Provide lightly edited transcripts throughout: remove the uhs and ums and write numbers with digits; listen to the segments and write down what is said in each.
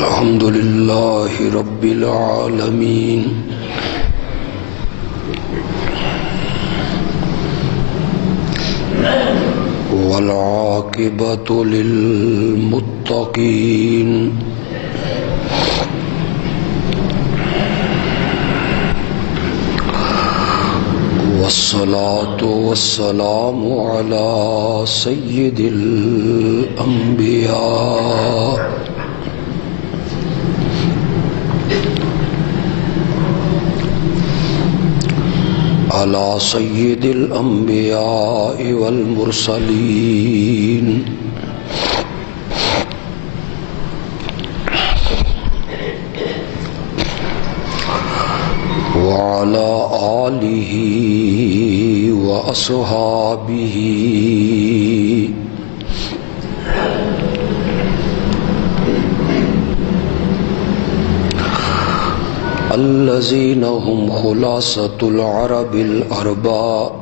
الحمد لله رب العالمين والعاقبة للمتقين والصلاة والسلام على سيد الأنبياء على سيد الأنبياء والمرسلين وعلى آله وأصحابه الذين هم خلاصة العرب الأربعة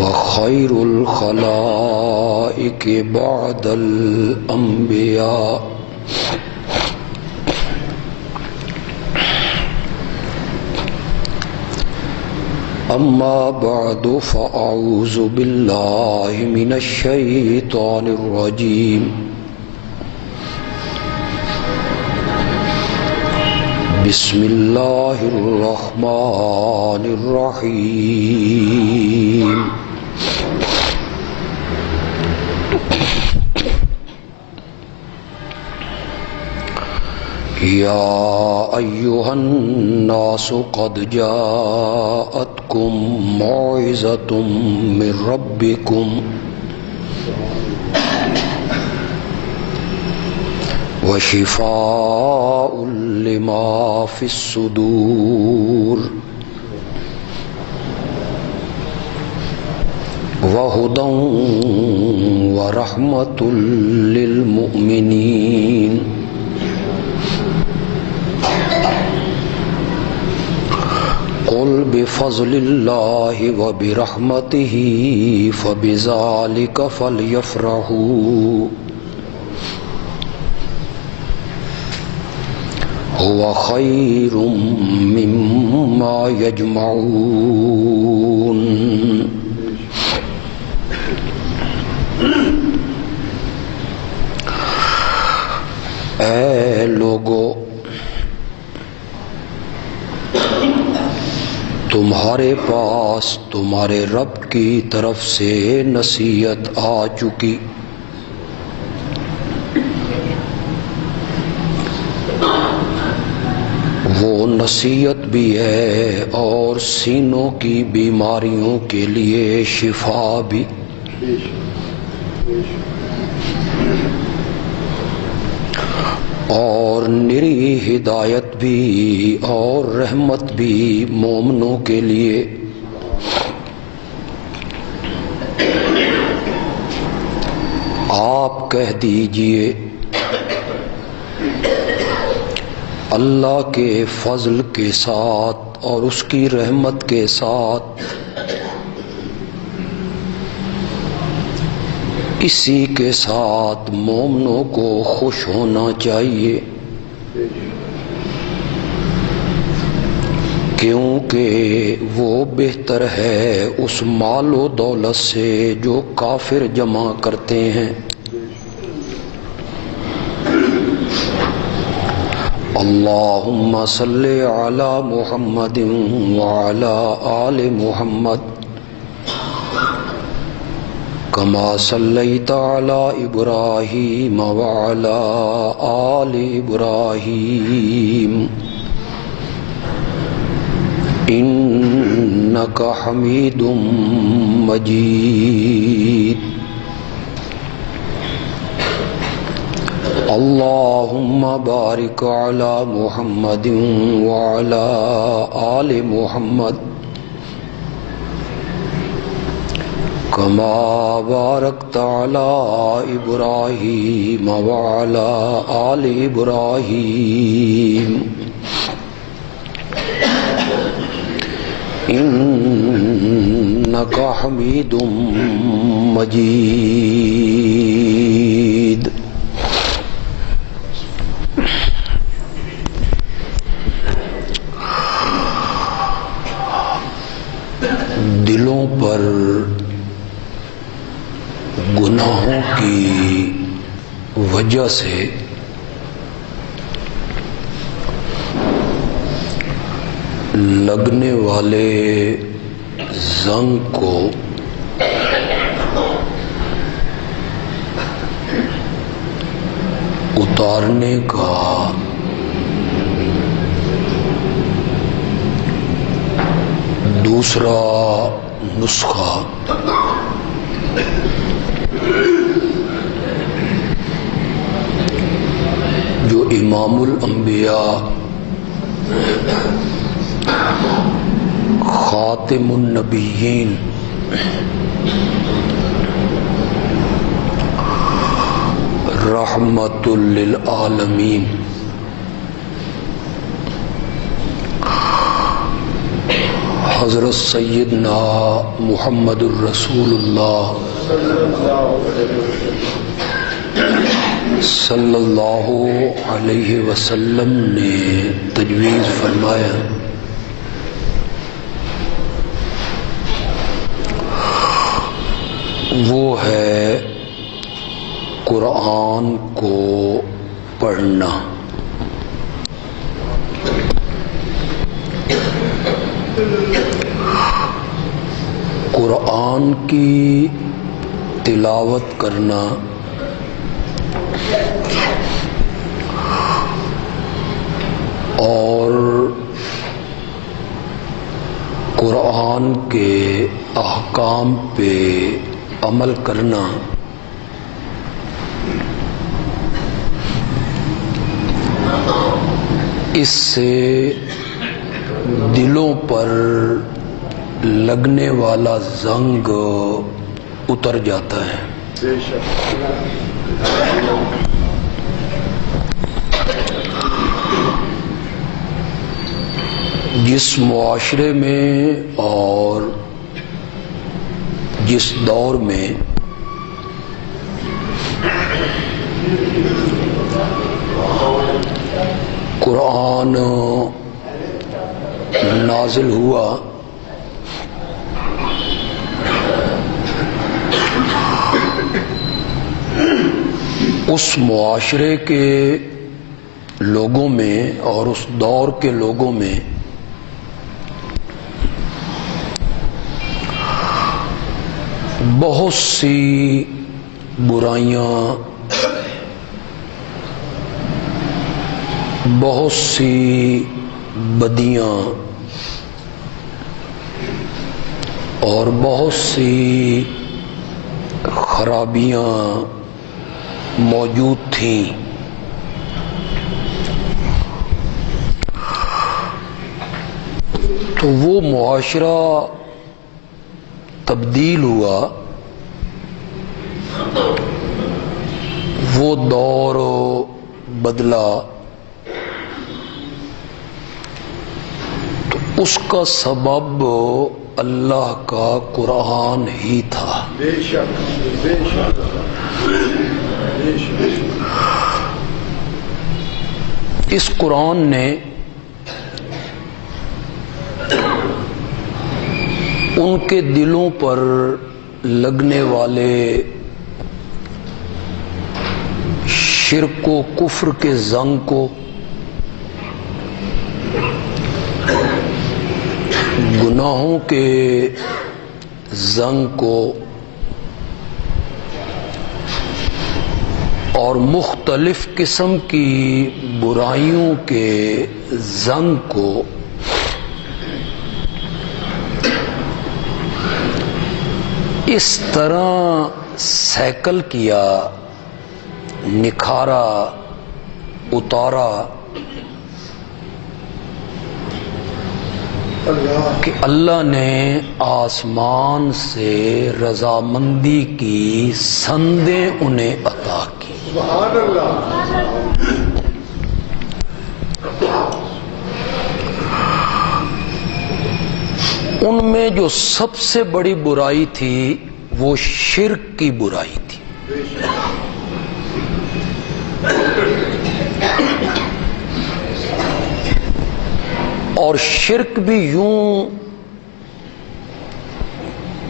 وخير الخلائق بعد الأنبياء أما بعد فأعوذ بالله من الشيطان الرجيم بسم الله الرحمن الرحيم يا أيها الناس قد جاءتكم موعظة من ربكم وشفاء لما في الصدور وهدى ورحمة للمؤمنين قل بفضل الله وبرحمته فبذلك فليفرحوا هو خير مما يجمعون اے لوگو، تمہارے پاس تمہارے رب کی طرف سے نصیحت آ چکی، وہ نصیحت بھی ہے اور سینوں کی بیماریوں کے لیے شفا بھی، اور نری ہدایت بھی اور رحمت بھی مومنوں کے لیے۔ آپ کہہ دیجئے اللہ کے فضل کے ساتھ اور اس کی رحمت کے ساتھ اسی کے ساتھ مومنوں کو خوش ہونا چاہیے، کیونکہ وہ بہتر ہے اس مال و دولت سے جو کافر جمع کرتے ہیں۔ اللہم صل علی محمد وعلی آل محمد کما صلیت علی ابراہیم وعلی آل ابراہیم انک حمید مجید۔ اللہم بارک علی محمد وعلی آل محمد کما بارکت علی ابراہیم وعلی آل ابراہیم انک حمید مجید۔ دلوں پر گناہوں کی وجہ سے لگنے والے زنگ کو اتارنے کا دوسرا نسخہ جو امام الانبیاء خاتم النبیین رحمت للعالمین حضرت سیدنا محمد الرسول اللہ صلی اللہ علیہ وسلم نے تجویز فرمایا وہ ہے قرآن کو پڑھنا۔ قرآن کی تلاوت کرنا اور قرآن کے احکام پہ عمل کرنا اس سے دلوں پر لگنے والا زنگ اتر جاتا ہے۔ جس معاشرے میں اور جس دور میں قرآن نازل ہوا اس معاشرے کے لوگوں میں اور اس دور کے لوگوں میں بہت سی برائیاں، بہت سی بدیاں اور بہت سی خرابیاں موجود تھیں۔ تو وہ معاشرہ تبدیل ہوا، وہ دور بدلا، تو اس کا سبب اللہ کا قرآن ہی تھا۔ بے شک بے شک بے شک۔ اس قرآن نے ان کے دلوں پر لگنے والے شرک و کفر کے زنگ کو، گناہوں کے زنگ کو اور مختلف قسم کی برائیوں کے زنگ کو اس طرح سیکل کیا، نکھارا، اتارا کہ اللہ نے آسمان سے رضامندی کی سندیں انہیں عطا کی۔ سبحان اللہ۔ ان میں جو سب سے بڑی برائی تھی وہ شرک کی برائی تھی۔ اور شرک بھی یوں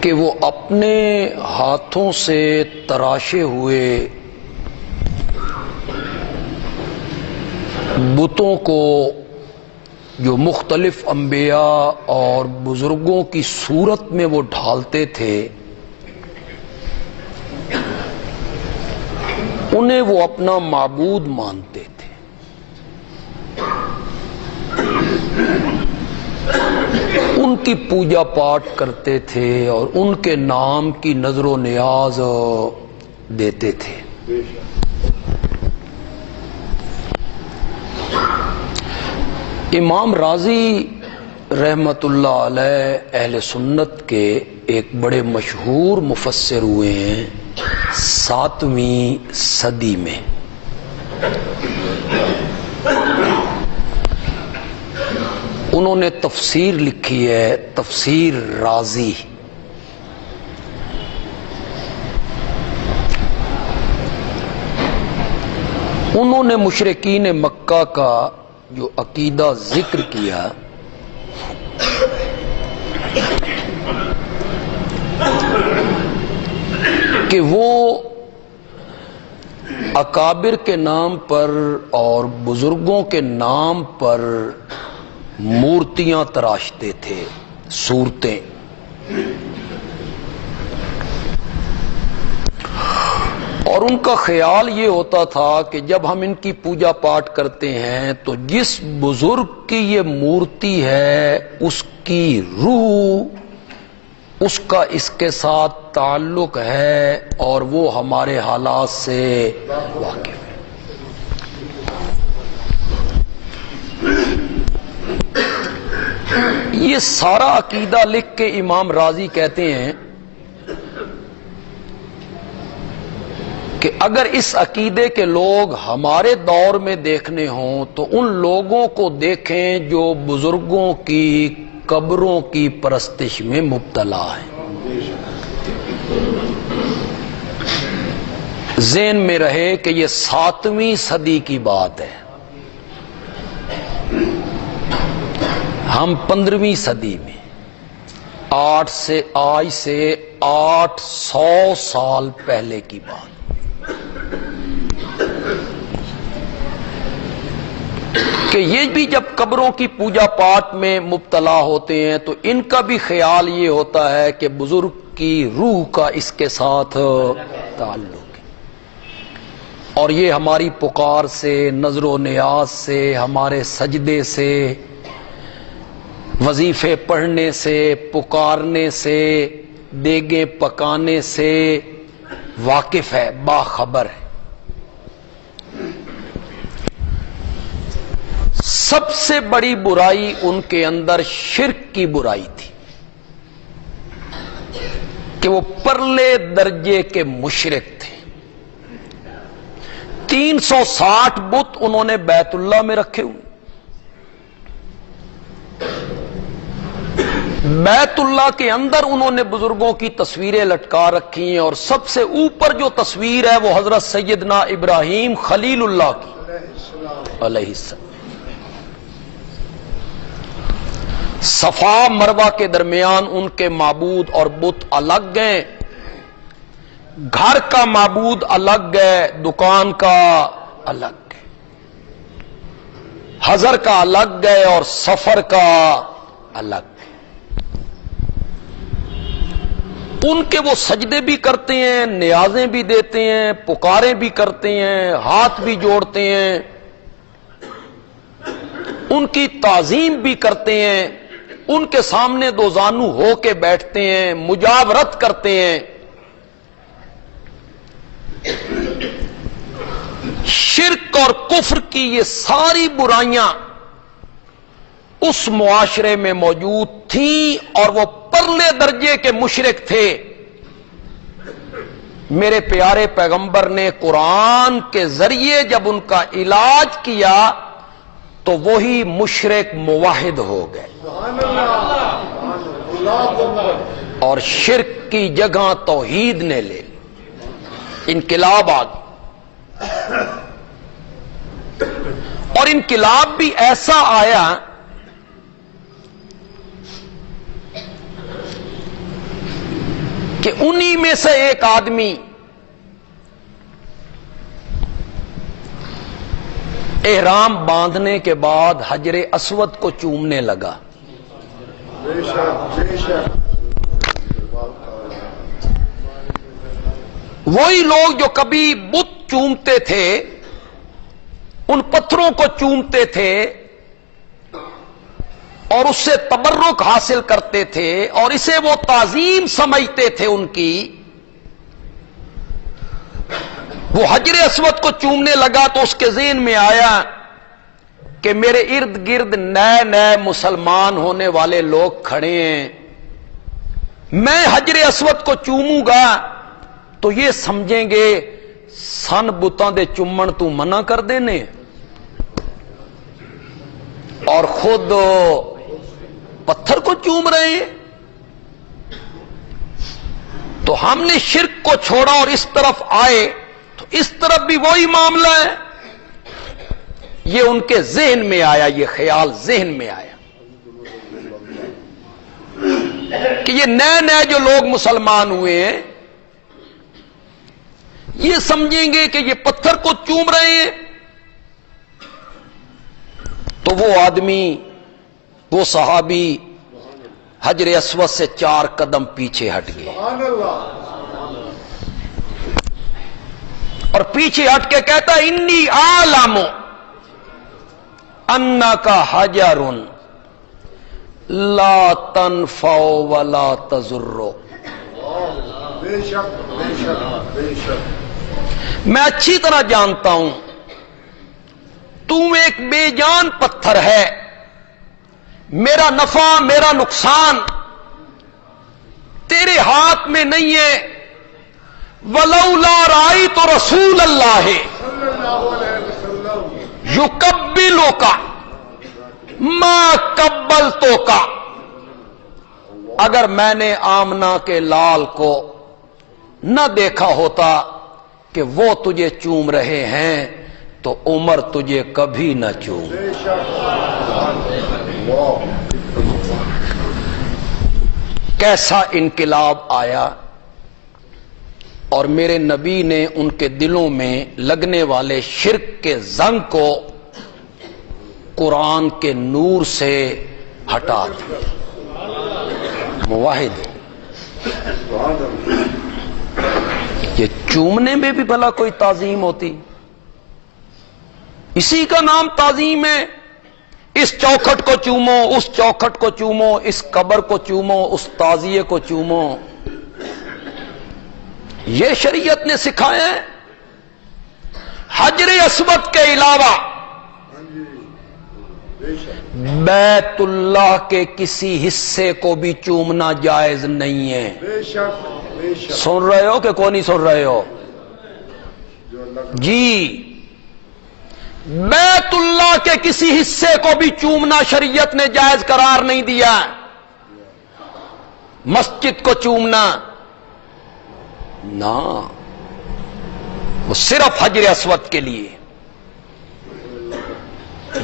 کہ وہ اپنے ہاتھوں سے تراشے ہوئے بتوں کو جو مختلف انبیاء اور بزرگوں کی صورت میں وہ ڈھالتے تھے، انہیں وہ اپنا معبود مانتے تھے۔ ان کی پوجا پاٹ کرتے تھے اور ان کے نام کی نظر و نیاز دیتے تھے۔ امام رازی رحمت اللہ علیہ اہل سنت کے ایک بڑے مشہور مفسر ہوئے ہیں 7ویں صدی میں۔ انہوں نے تفسیر لکھی ہے، تفسیر رازی۔ انہوں نے مشرکین مکہ کا جو عقیدہ ذکر کیا، کہ وہ اکابر کے نام پر اور بزرگوں کے نام پر مورتیاں تراشتے تھے، صورتیں۔ اور ان کا خیال یہ ہوتا تھا کہ جب ہم ان کی پوجا پاٹ کرتے ہیں تو جس بزرگ کی یہ مورتی ہے اس کی روح، اس کا اس کے ساتھ تعلق ہے اور وہ ہمارے حالات سے واقف ہے۔ یہ سارا عقیدہ لکھ کے امام رازی کہتے ہیں کہ اگر اس عقیدے کے لوگ ہمارے دور میں دیکھنے ہوں تو ان لوگوں کو دیکھیں جو بزرگوں کی قبروں کی پرستش میں مبتلا ہیں۔ ذہن میں رہے کہ یہ 7ویں صدی کی بات ہے، ہم 15ویں صدی میں، آج سے 800 سال پہلے کی بات۔ کہ یہ بھی جب قبروں کی پوجا پاٹ میں مبتلا ہوتے ہیں تو ان کا بھی خیال یہ ہوتا ہے کہ بزرگ کی روح کا اس کے ساتھ تعلق ہے، اور یہ ہماری پکار سے، نظر و نیاز سے، ہمارے سجدے سے، وظیفے پڑھنے سے، پکارنے سے، دیگیں پکانے سے واقف ہے، باخبر ہے۔ سب سے بڑی برائی ان کے اندر شرک کی برائی تھی کہ وہ پرلے درجے کے مشرک تھے۔ 360 بت انہوں نے بیت اللہ میں رکھے ہوئے، بیت اللہ کے اندر انہوں نے بزرگوں کی تصویریں لٹکا رکھی ہیں، اور سب سے اوپر جو تصویر ہے وہ حضرت سیدنا ابراہیم خلیل اللہ کی علیہ السلام۔ صفا مروہ کے درمیان ان کے معبود اور بت الگ ہیں، گھر کا معبود الگ ہے، دکان کا الگ ہے، حضر کا الگ ہے اور سفر کا الگ ہے۔ ان کے وہ سجدے بھی کرتے ہیں، نیازیں بھی دیتے ہیں، پکاریں بھی کرتے ہیں، ہاتھ بھی جوڑتے ہیں، ان کی تعظیم بھی کرتے ہیں، ان کے سامنے دو زانو ہو کے بیٹھتے ہیں، مجاورت کرتے ہیں۔ شرک اور کفر کی یہ ساری برائیاں اس معاشرے میں موجود تھیں اور وہ پرلے درجے کے مشرک تھے۔ میرے پیارے پیغمبر نے قرآن کے ذریعے جب ان کا علاج کیا تو وہی مشرک موحد ہو گئے، اور شرک کی جگہ توحید نے لے لی، انقلاب آ گیا۔ اور انقلاب بھی ایسا آیا کہ انہی میں سے ایک آدمی احرام باندھنے کے بعد حجر اسود کو چومنے لگا. بے شک بے شک. وہی لوگ جو کبھی بت چومتے تھے، ان پتھروں کو چومتے تھے اور اس سے تبرک حاصل کرتے تھے اور اسے وہ تعظیم سمجھتے تھے ان کی، وہ حجر اسود کو چومنے لگا تو اس کے ذہن میں آیا کہ میرے ارد گرد نئے نئے مسلمان ہونے والے لوگ کھڑے ہیں، میں حجر اسود کو چوموں گا تو یہ سمجھیں گے سن بتاں دے چومن تو منع کر دینے، اور خود پتھر کو چوم رہے ہیں. تو ہم نے شرک کو چھوڑا اور اس طرف آئے تو اس طرف بھی وہی معاملہ ہے. یہ ان کے ذہن میں آیا، یہ خیال ذہن میں آیا کہ یہ نئے نئے جو لوگ مسلمان ہوئے ہیں یہ سمجھیں گے کہ یہ پتھر کو چوم رہے ہیں. تو وہ آدمی، وہ صحابی حجر اسود سے 4 قدم پیچھے ہٹ گئے سبحان اللہ. اور پیچھے ہٹ کے کہتا انی عالم انکا حجر لا تنفع ولا تضر. بے شک بے شک بے شک. میں اچھی طرح جانتا ہوں تم ایک بے جان پتھر ہے، میرا نفع میرا نقصان تیرے ہاتھ میں نہیں ہے. ولولا رأیت رسول اللہ صلی اللہ علیہ وسلم یقبلک ما قبلتک، اگر میں نے آمنہ کے لال کو نہ دیکھا ہوتا کہ وہ تجھے چوم رہے ہیں تو عمر تجھے کبھی نہ چوم. بے شک. اللہ. کیسا انقلاب آیا، اور میرے نبی نے ان کے دلوں میں لگنے والے شرک کے زنگ کو قرآن کے نور سے ہٹا دیا. مواحد سبحان اللہ. یہ چومنے میں بھی بھلا کوئی تعظیم ہوتی؟ اسی کا نام تعظیم ہے. اس چوکھٹ کو چومو، اس چوکھٹ کو چومو، اس قبر کو چومو، اس تعزیے کو چومو، یہ شریعت نے سکھایا ہے. حجر اسود کے علاوہ ہاں جی. بے شک بیت اللہ کے کسی حصے کو بھی چومنا جائز نہیں ہے. بے شک بے شک. سن رہے ہو کہ کون نہیں سن رہے ہو؟ جو اللہ کا جی، بیت اللہ کے کسی حصے کو بھی چومنا شریعت نے جائز قرار نہیں دیا. مسجد کو چومنا نہ، وہ صرف حجر اسود کے لیے.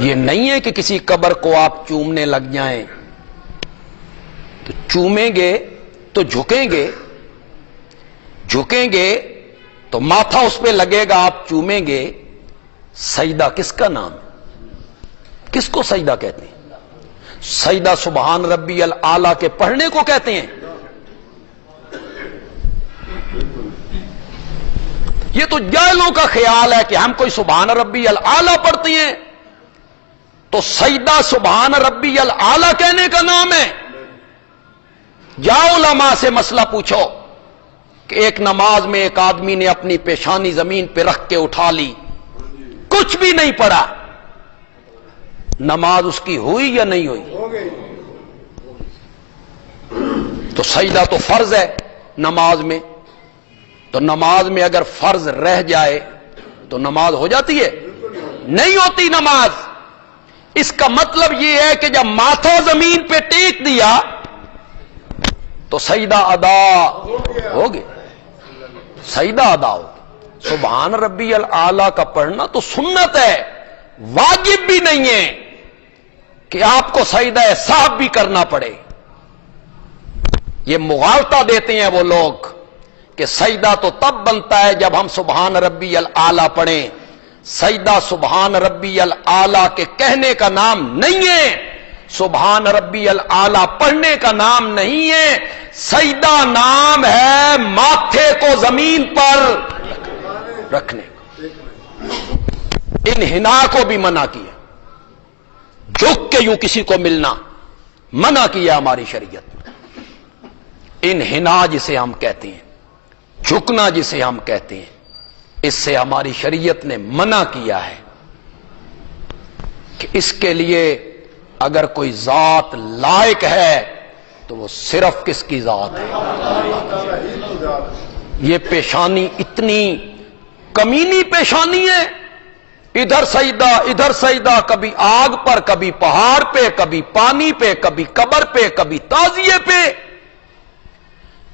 یہ نہیں ہے کہ کسی قبر کو آپ چومنے لگ جائیں. تو چومیں گے تو جھکیں گے، جھکیں گے تو ماتھا اس پہ لگے گا، آپ چومیں گے. سجدہ کس کا نام ہے؟ کس کو سجدہ کہتے ہیں؟ سجدہ سبحان ربی الاعلی کے پڑھنے کو کہتے ہیں. یہ تو جاہلوں کا خیال ہے کہ ہم کوئی سبحان ربی الاعلی پڑھتے ہیں تو سجدہ سبحان ربی الاعلی کہنے کا نام ہے. جاؤ علماء سے مسئلہ پوچھو کہ ایک نماز میں ایک آدمی نے اپنی پیشانی زمین پہ رکھ کے اٹھا لی، کچھ بھی نہیں پڑھا، نماز اس کی ہوئی یا نہیں ہوئی؟ ہو گئی. تو سجدہ تو فرض ہے نماز میں، تو نماز میں اگر فرض رہ جائے تو نماز ہو جاتی ہے؟ نہیں ہوتی نماز. اس کا مطلب یہ ہے کہ جب ماتھا زمین پہ ٹیک دیا تو سجدہ ادا ہو گیا، سجدہ ادا ہو گیا. سبحان ربی الاعلی کا پڑھنا تو سنت ہے، واجب بھی نہیں ہے کہ آپ کو سجدہ صاحب بھی کرنا پڑے. یہ مغالطہ دیتے ہیں وہ لوگ کہ سجدہ تو تب بنتا ہے جب ہم سبحان ربی الاعلی پڑھیں. سجدہ سبحان ربی الاعلی کے کہنے کا نام نہیں ہے، سبحان ربی الاعلی پڑھنے کا نام نہیں ہے. سجدہ نام ہے ماتھے کو زمین پر رکھنے کا. انحنا کو بھی منع کیا، جھک کے یوں کسی کو ملنا منع کیا ہماری شریعت میں. انحنا جسے ہم کہتے ہیں، جھکنا جسے ہم کہتے ہیں، اس سے ہماری شریعت نے منع کیا ہے کہ اس کے لیے اگر کوئی ذات لائق ہے تو وہ صرف کس کی ذات ہے؟ یہ پیشانی اتنی کمینی پیشانی ہے، ادھر سجدہ ادھر سجدہ، کبھی آگ پر، کبھی پہاڑ پہ، کبھی پانی پہ، کبھی قبر پہ، کبھی تعزیے پہ.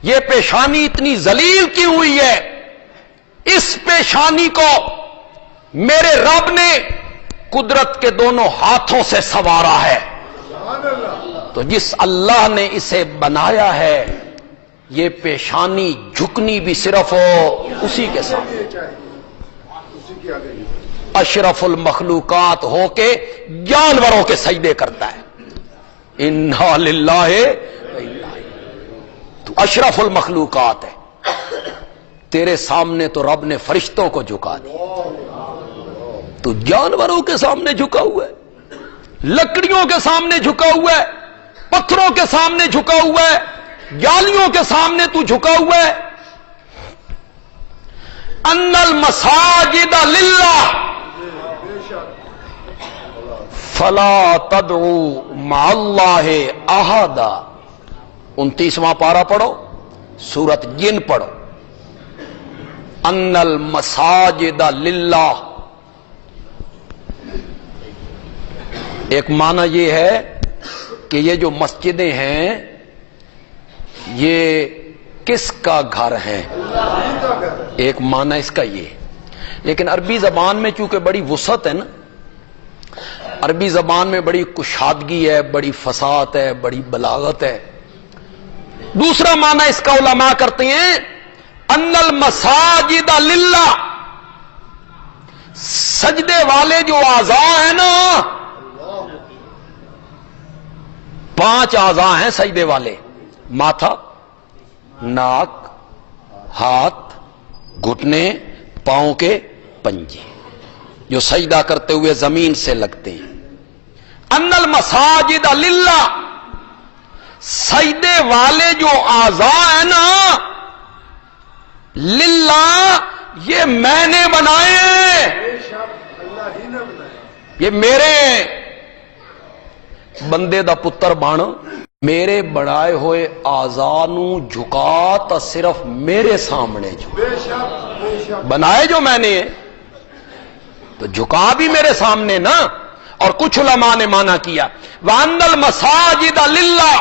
یہ پیشانی اتنی ذلیل کی ہوئی ہے. اس پیشانی کو میرے رب نے قدرت کے دونوں ہاتھوں سے سنوارا ہے. تو جس اللہ نے اسے بنایا ہے یہ پیشانی جھکنی بھی صرف ہو اسی کے سامنے. اشرف المخلوقات ہو کے جانوروں کے سجدے کرتا ہے. انا للہ تو اشرف المخلوقات ہے. تیرے سامنے تو رب نے فرشتوں کو جھکا دیا، تو جانوروں کے سامنے جھکا ہوا ہے، لکڑیوں کے سامنے جھکا ہوا ہے، پتھروں کے سامنے جھکا ہوا ہے، جالیوں کے سامنے تو جھکا ہوا ہے. ان المساجد للہ فلا تدعوا مع اللہ احدا. 29واں پارہ پڑھو، سورت جن پڑھو. ان المساجد للہ، ایک معنی یہ ہے کہ یہ جو مسجدیں ہیں یہ کس کا گھر ہیں، ایک معنی اس کا یہ. لیکن عربی زبان میں چونکہ بڑی وسعت ہے نا، عربی زبان میں بڑی کشادگی ہے، بڑی فصاحت ہے، بڑی بلاغت ہے. دوسرا معنی اس کا علماء کرتے ہیں ان المساجد للہ، سجدے والے جو اعضاء ہیں نا، 5 اعضاء ہیں سجدے والے: ماتھا، ناک، ہاتھ، گھٹنے، پاؤں کے پنجے، جو سجدہ کرتے ہوئے زمین سے لگتے ہیں. ان المساجد للہ، سجدے والے جو اعضاء ہیں نا، للہ یہ میں نے بنائے، یہ میرے بندے دا پتر بن میرے بنائے ہوئے اعضاء نو جھکا تا صرف میرے سامنے جو بنائے جو میں نے تو جھکا بھی میرے سامنے نا. اور کچھ علماء نے مانا کیا وَأَنَّ الْمَسَاجِدَ لِلَّهِ،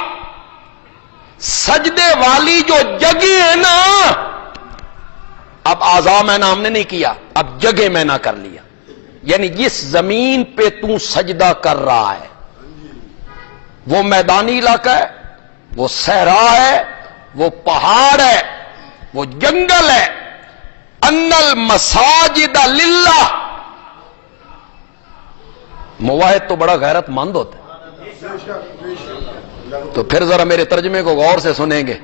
سجدے والی جو جگہ ہے نا، اب اعضاء میں نے ہم نے نہیں کیا، اب جگہ میں نہ کر لیا. یعنی جس زمین پہ تو سجدہ کر رہا ہے وہ میدانی علاقہ ہے، وہ صحرا ہے، وہ پہاڑ ہے، وہ جنگل ہے. ان المساجد للہ، موحد تو بڑا غیرت مند ہوتا ہے. تو پھر ذرا میرے ترجمے کو غور سے سنیں گے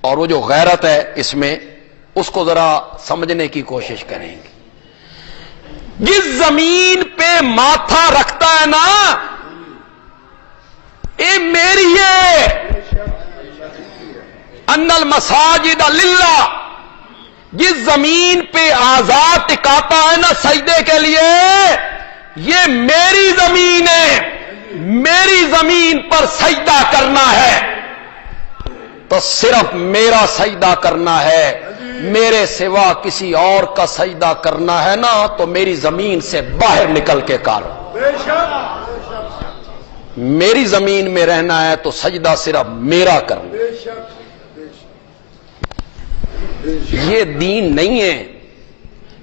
اور وہ جو غیرت ہے اس میں اس کو ذرا سمجھنے کی کوشش کریں گے. جس زمین پہ ماتھا رکھتا ہے نا، اے میری ہے. ان المساجد للہ، جس زمین پہ اعضاء ٹکاتا ہے نا سجدے کے لیے، یہ میری زمین ہے، میری زمین پر سجدہ کرنا ہے تو صرف میرا سجدہ کرنا ہے. میرے سوا کسی اور کا سجدہ کرنا ہے نا تو میری زمین سے باہر نکل کے کر. میری زمین میں رہنا ہے تو سجدہ صرف میرا کرنا. یہ دین نہیں ہے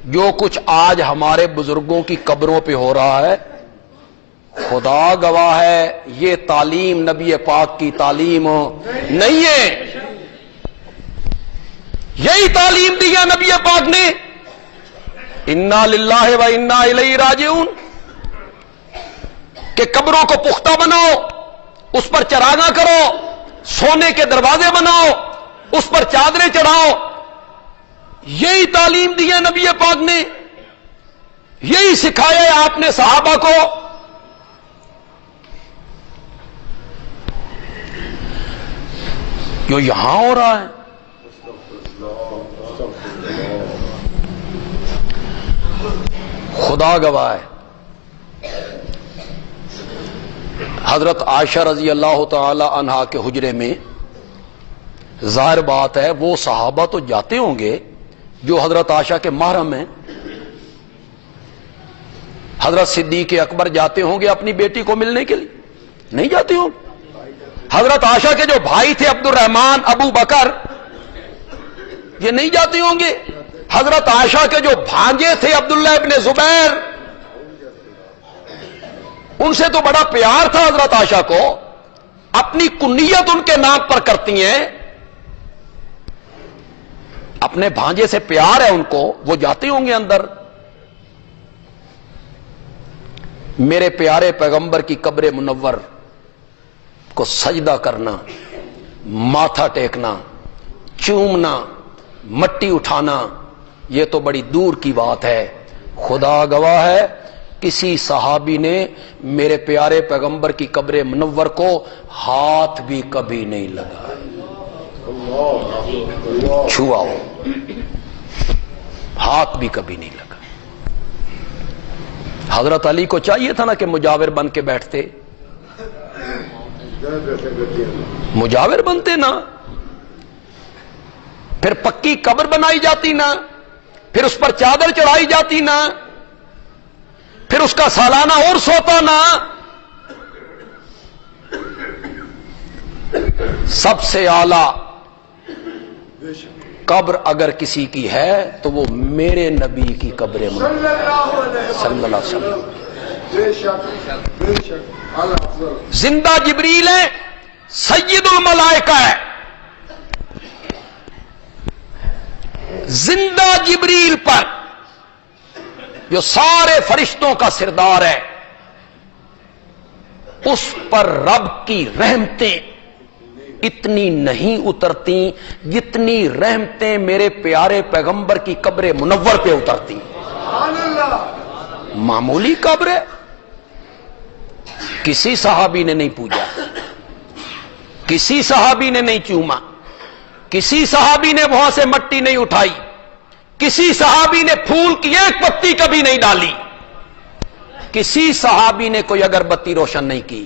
جو کچھ آج ہمارے بزرگوں کی قبروں پہ ہو رہا ہے. خدا گواہ ہے یہ تعلیم نبی پاک کی تعلیم نہیں ہے. یہی تعلیم دی ہے نبی پاک نے، انا للہ و انا الیہ راجعون، کہ قبروں کو پختہ بناؤ، اس پر چراغاں کرو، سونے کے دروازے بناؤ، اس پر چادریں چڑھاؤ. یہی تعلیم دی ہے نبی پاک نے، یہی سکھایا ہے آپ نے صحابہ کو. جو یہاں ہو رہا ہے، خدا گواہ ہے. حضرت عائشہ رضی اللہ تعالی عنہا کے حجرے میں ظاہر بات ہے وہ صحابہ تو جاتے ہوں گے جو حضرت عائشہ کے محرم ہیں. حضرت صدیق اکبر جاتے ہوں گے اپنی بیٹی کو ملنے کے لیے؟ نہیں جاتے ہوں. حضرت عائشہ کے جو بھائی تھے عبد الرحمن، ابو بکر، یہ نہیں جاتے ہوں گے. حضرت عائشہ کے جو بھانجے تھے عبداللہ ابن زبیر، ان سے تو بڑا پیار تھا حضرت عائشہ کو، اپنی کنیت ان کے نام پر کرتی ہیں، اپنے بھانجے سے پیار ہے ان کو، وہ جاتے ہوں گے اندر. میرے پیارے پیغمبر کی قبر منور کو سجدہ کرنا، ماتھا ٹیکنا، چومنا، مٹی اٹھانا، یہ تو بڑی دور کی بات ہے. خدا گواہ ہے کسی صحابی نے میرے پیارے پیغمبر کی قبر منور کو ہاتھ بھی کبھی نہیں لگا، چھوا ہو، ہاتھ بھی کبھی نہیں لگا. حضرت علی کو چاہیے تھا نا کہ مجاور بن کے بیٹھتے، مجاور بنتے نا، پھر پکی قبر بنائی جاتی نا، پھر اس پر چادر چڑھائی جاتی نا، پھر اس کا سالانہ عرس ہوتا نا. سب سے اعلی قبر اگر کسی کی ہے تو وہ میرے نبی کی قبر صلی اللہ علیہ وسلم. زندہ جبریل ہے، سید الملائکہ ہے. زندہ جبریل پر جو سارے فرشتوں کا سردار ہے، اس پر رب کی رحمتیں اتنی نہیں اترتی جتنی رحمتیں میرے پیارے پیغمبر کی قبر منور پہ اترتی. معمولی قبر ہے، کسی صحابی نے نہیں پوجا، کسی صحابی نے نہیں چوما، کسی صحابی نے وہاں سے مٹی نہیں اٹھائی، کسی صحابی نے پھول کی ایک پتی کبھی نہیں ڈالی، کسی صحابی نے کوئی اگربتی روشن نہیں کی،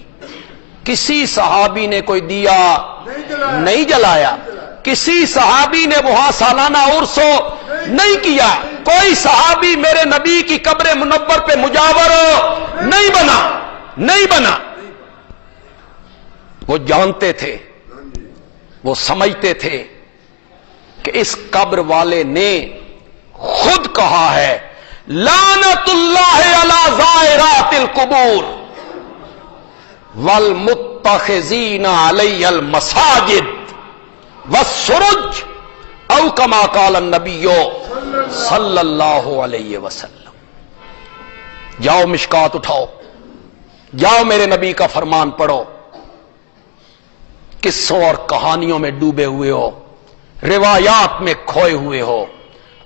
کسی صحابی نے کوئی دیا نہیں جلایا، کسی صحابی نے وہاں سالانہ عرس نہیں کیا، کوئی صحابی میرے نبی کی قبر منور پہ مجاور نہیں بنا، نہیں بنا. وہ جانتے تھے، وہ سمجھتے تھے کہ اس قبر والے نے خود کہا ہے لعنت اللہ علی زائرات القبور والمتخذین علی المساجد والسرج او کما قال النبی صلی اللہ علیہ وسلم. جاؤ مشکات اٹھاؤ، جاؤ میرے نبی کا فرمان پڑھو. قصوں اور کہانیوں میں ڈوبے ہوئے ہو، روایات میں کھوئے ہوئے ہو.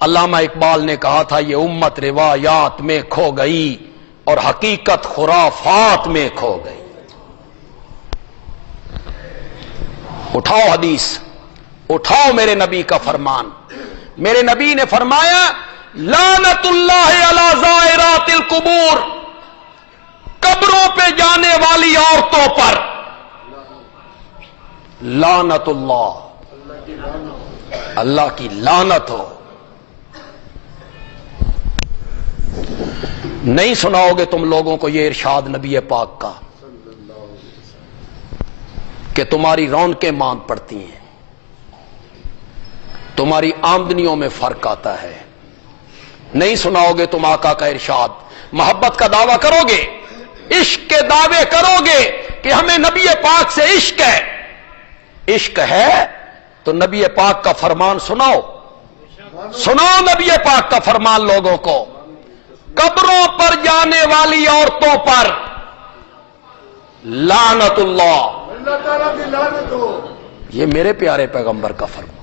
علامہ اقبال نے کہا تھا یہ امت روایات میں کھو گئی اور حقیقت خرافات میں کھو گئی. اٹھاؤ حدیث، اٹھاؤ میرے نبی کا فرمان. میرے نبی نے فرمایا لعنت اللہ علی زائرات القبور، قبروں پہ جانے والی عورتوں پر لعنت اللہ، اللہ کی لعنت ہو. نہیں سناؤ گے تم لوگوں کو یہ ارشاد نبی پاک کا کہ تمہاری رونقیں ماند پڑتی ہیں، تمہاری آمدنیوں میں فرق آتا ہے. نہیں سناؤ گے تم آقا کا ارشاد. محبت کا دعویٰ کرو گے، عشق کے دعوے کرو گے کہ ہمیں نبی پاک سے عشق ہے. عشق ہے تو نبی پاک کا فرمان سناؤ، سنو نبی پاک کا فرمان لوگوں کو، قبروں پر جانے والی عورتوں پر لعنت اللہ، اللہ تعالیٰ کی لعنت ہو۔ یہ میرے پیارے پیغمبر کا فرمان۔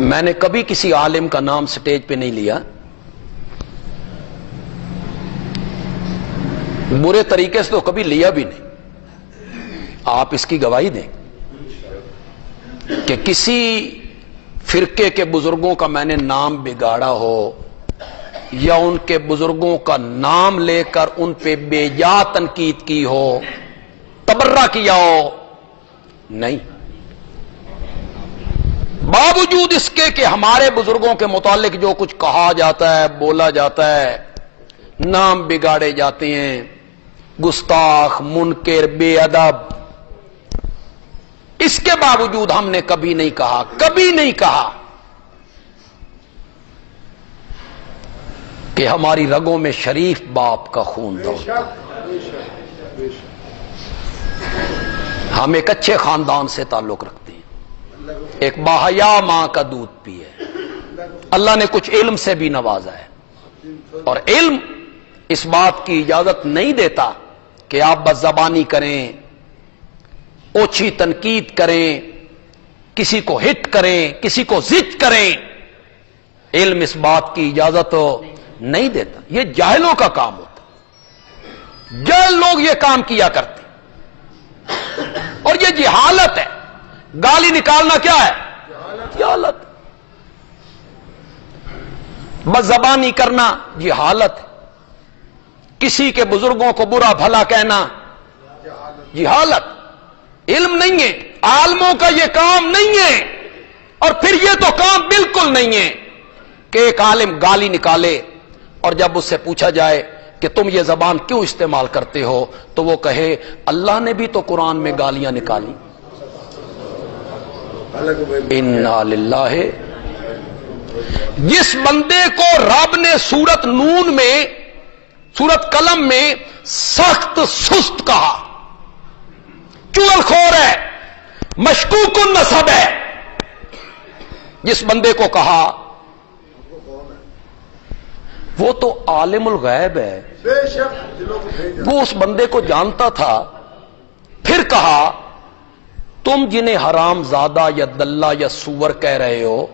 میں نے کبھی کسی عالم کا نام سٹیج پہ نہیں لیا، برے طریقے سے تو کبھی لیا بھی نہیں۔ آپ اس کی گواہی دیں کہ کسی فرقے کے بزرگوں کا میں نے نام بگاڑا ہو یا ان کے بزرگوں کا نام لے کر ان پہ بے جا تنقید کی ہو، تبرہ کیا ہو؟ نہیں۔ باوجود اس کے کہ ہمارے بزرگوں کے متعلق جو کچھ کہا جاتا ہے، بولا جاتا ہے، نام بگاڑے جاتے ہیں، گستاخ، منکر، بے ادب، اس کے باوجود ہم نے کبھی نہیں کہا کہ ہماری رگوں میں شریف باپ کا خون دوڑتا۔ ہم ایک اچھے خاندان سے تعلق رکھتے ہیں، ایک باحیا ماں کا دودھ پیے، اللہ نے کچھ علم سے بھی نوازا ہے، اور علم اس بات کی اجازت نہیں دیتا کہ آپ بس زبانی کریں، اوچھی تنقید کریں، کسی کو ہٹ کریں، کسی کو ضد کریں۔ علم اس بات کی اجازت نہیں دیتا، یہ جاہلوں کا کام ہوتا، جاہل لوگ یہ کام کیا کرتے، اور یہ جہالت ہے۔ گالی نکالنا کیا ہے؟ جہالت۔ بس زبانی کرنا جہالت ہے، کسی کے بزرگوں کو برا بھلا کہنا جہالت، علم نہیں ہے۔ عالموں کا یہ کام نہیں ہے، اور پھر یہ تو کام بالکل نہیں ہے کہ ایک عالم گالی نکالے اور جب اس سے پوچھا جائے کہ تم یہ زبان کیوں استعمال کرتے ہو تو وہ کہے اللہ نے بھی تو قرآن میں گالیاں نکالی۔ انا للہ۔ جس بندے کو رب نے سورت نون میں، سورت قلم میں سخت سست کہا، چغل خور ہے، مشکوک النسب ہے، جس بندے کو کہا وہ تو عالم الغیب ہے، بے شک وہ اس بندے کو جانتا تھا۔ پھر کہا تم جنہیں حرام زادہ یا دلہ یا سور کہہ رہے ہو،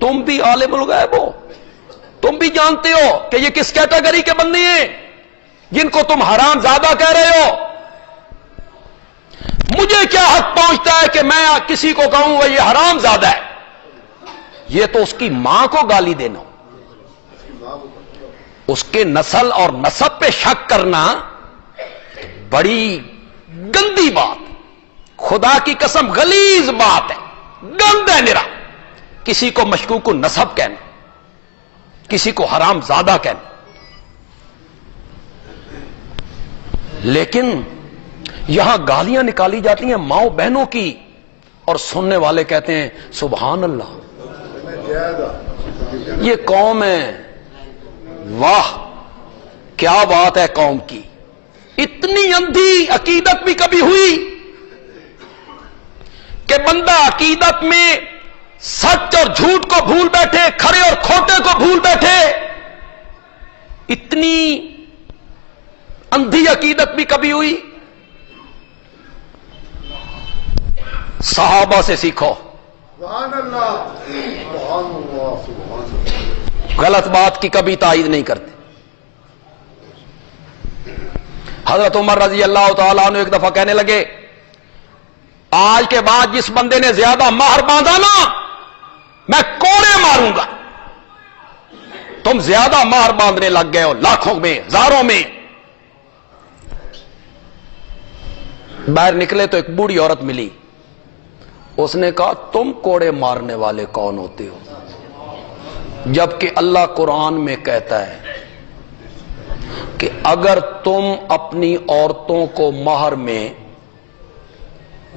تم بھی عالم الغیب ہو، تم بھی جانتے ہو کہ یہ کس کیٹیگری کے بندے ہیں جن کو تم حرام زادہ کہہ رہے ہو۔ مجھے کیا حق پہنچتا ہے کہ میں کسی کو کہوں وہ یہ حرام زادہ ہے؟ یہ تو اس کی ماں کو گالی دینا، اس کے نسل اور نسب پہ شک کرنا بڑی گندی بات، خدا کی قسم غلیظ بات ہے، گند ہے میرا۔ کسی کو مشکوک النسب کہنا، کسی کو حرام زادہ کہنا۔ لیکن یہاں گالیاں نکالی جاتی ہیں ماؤں بہنوں کی، اور سننے والے کہتے ہیں سبحان اللہ، یہ قوم ہے، واہ کیا بات ہے قوم کی۔ اتنی اندھی عقیدت بھی کبھی ہوئی کہ بندہ عقیدت میں سچ اور جھوٹ کو بھول بیٹھے، کھرے اور کھوٹے کو بھول بیٹھے؟ اتنی اندھی عقیدت بھی کبھی ہوئی؟ صحابہ سے سیکھو، سبحان اللہ، سبحان اللہ، سبحان اللہ۔ غلط بات کی کبھی تائید نہیں کرتے۔ حضرت عمر رضی اللہ تعالیٰ عنہ ایک دفعہ کہنے لگے آج کے بعد جس بندے نے زیادہ مہر باندھا نا میں کوڑے ماروں گا۔ تم زیادہ مہر باندھنے لگ گئے ہو، لاکھوں میں، ہزاروں میں۔ باہر نکلے تو ایک بوڑھی عورت ملی، اس نے کہا تم کوڑے مارنے والے کون ہوتے ہو؟ جبکہ اللہ قرآن میں کہتا ہے کہ اگر تم اپنی عورتوں کو مہر میں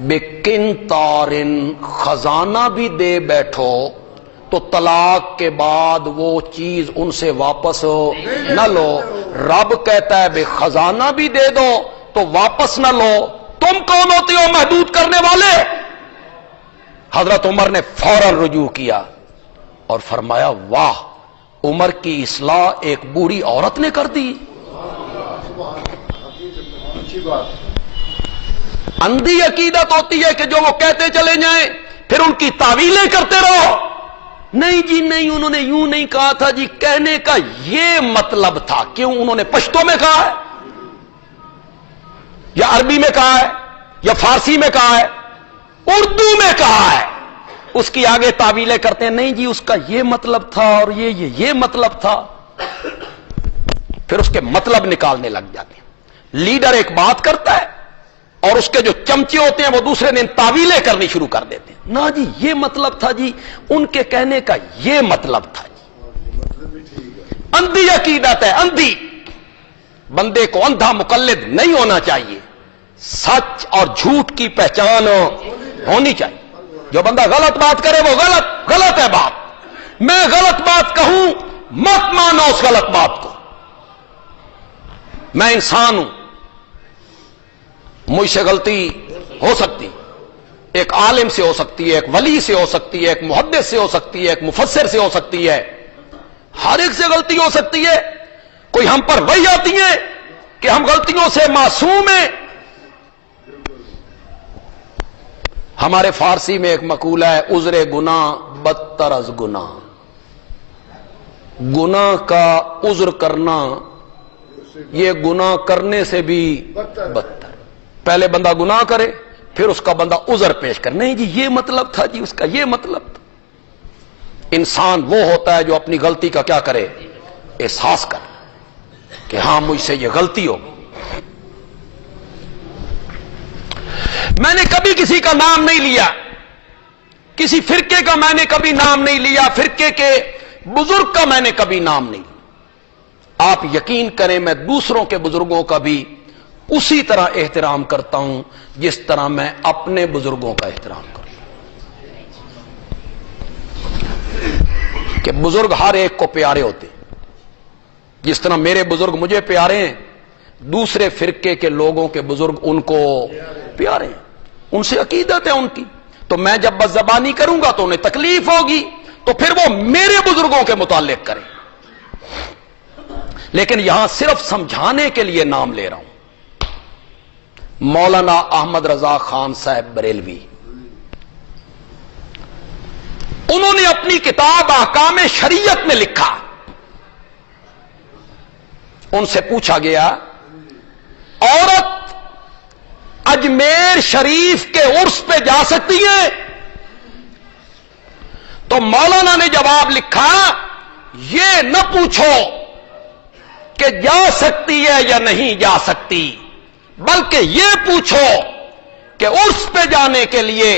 بقنطارن خزانہ بھی دے بیٹھو تو طلاق کے بعد وہ چیز ان سے واپس نہ لو۔ رب کہتا ہے بے خزانہ بھی دے دو تو واپس نہ لو۔ تم کون ہوتے ہو محدود کرنے والے؟ حضرت عمر نے فوراً رجوع کیا اور فرمایا واہ، عمر کی اصلاح ایک بوڑھی عورت نے کر دی۔ اچھی بات۔ اندھی عقیدت ہوتی ہے کہ جو وہ کہتے چلے جائیں پھر ان کی تعویلیں کرتے رہو۔ نہیں جی نہیں، انہوں نے یوں نہیں کہا تھا جی، کہنے کا یہ مطلب تھا۔ کیوں؟ انہوں نے پشتو میں کہا ہے یا عربی میں کہا ہے یا فارسی میں کہا ہے، اردو میں کہا ہے، اس کی آگے تعویلیں کرتے ہیں۔ نہیں جی، اس کا یہ مطلب تھا اور یہ مطلب تھا، پھر اس کے مطلب نکالنے لگ جاتے ہیں۔ لیڈر ایک بات کرتا ہے اور اس کے جو چمچے ہوتے ہیں وہ دوسرے دن تعویلیں کرنی شروع کر دیتے ہیں۔ نا جی یہ مطلب تھا جی، ان کے کہنے کا یہ مطلب تھا جی۔ اندھی عقیدت ہے، اندھی۔ بندے کو اندھا مقلد نہیں ہونا چاہیے، سچ اور جھوٹ کی پہچان ہونی چاہیے۔ جو بندہ غلط بات کرے وہ غلط ہے بات۔ میں غلط بات کہوں مت مانو اس غلط بات کو۔ میں انسان ہوں، مجھ سے غلطی ہو سکتی، ایک عالم سے ہو سکتی ہے، ایک ولی سے ہو سکتی ہے، ایک محدث سے ہو سکتی ہے، ایک مفسر سے ہو سکتی ہے، ہر ایک سے غلطی ہو سکتی ہے۔ کوئی ہم پر وہی آتی ہے کہ ہم غلطیوں سے معصوم ہیں۔ ہمارے فارسی میں ایک مقولہ ہے، عذر گناہ بدتر از گناہ۔ گناہ کا عذر کرنا یہ گناہ کرنے سے بھی بدتر۔ پہلے بندہ گناہ کرے پھر اس کا بندہ عذر پیش کر، نہیں جی یہ مطلب تھا جی، اس کا یہ مطلب تھا۔ انسان وہ ہوتا ہے جو اپنی غلطی کا کیا کرے، احساس کرے کہ ہاں مجھ سے یہ غلطی ہو۔ میں نے کبھی کسی کا نام نہیں لیا، کسی فرقے کا میں نے کبھی نام نہیں لیا، فرقے کے بزرگ کا میں نے کبھی نام نہیں لیا۔ آپ یقین کریں میں دوسروں کے بزرگوں کا بھی اسی طرح احترام کرتا ہوں جس طرح میں اپنے بزرگوں کا احترام کرتا ہوں، کہ بزرگ ہر ایک کو پیارے ہوتے ہیں۔ جس طرح میرے بزرگ مجھے پیارے ہیں، دوسرے فرقے کے لوگوں کے بزرگ ان کو پیارے ہیں، ان سے عقیدت ہے ان کی۔ تو میں جب بس زبانی کروں گا تو انہیں تکلیف ہوگی، تو پھر وہ میرے بزرگوں کے متعلق کریں۔ لیکن یہاں صرف سمجھانے کے لیے نام لے رہا ہوں۔ مولانا احمد رضا خان صاحب بریلوی، انہوں نے اپنی کتاب احکام شریعت میں لکھا، ان سے پوچھا گیا عورت اجمیر شریف کے عرس پہ جا سکتی ہے؟ تو مولانا نے جواب لکھا، یہ نہ پوچھو کہ جا سکتی ہے یا نہیں جا سکتی، بلکہ یہ پوچھو کہ عرس پہ جانے کے لیے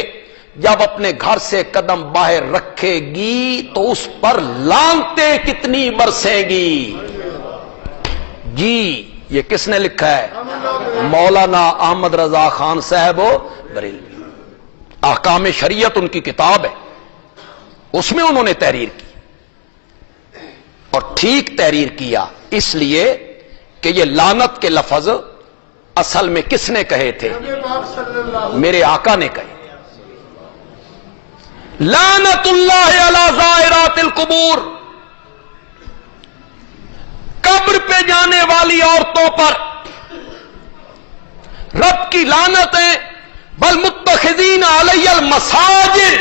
جب اپنے گھر سے قدم باہر رکھے گی تو اس پر لعنتیں کتنی برسیں گی۔ جی یہ کس نے لکھا ہے؟ مولانا احمد رضا خان صاحب بریلوی۔ احکام شریعت ان کی کتاب ہے، اس میں انہوں نے تحریر کی، اور ٹھیک تحریر کیا، اس لیے کہ یہ لعنت کے لفظ اصل میں کس نے کہے تھے؟ میرے آقا نے کہے۔ لعنت اللہ علی زائرات القبور، قبر پہ جانے والی عورتوں پر رب کی لعنت ہے، بل متخذین علی المساجد،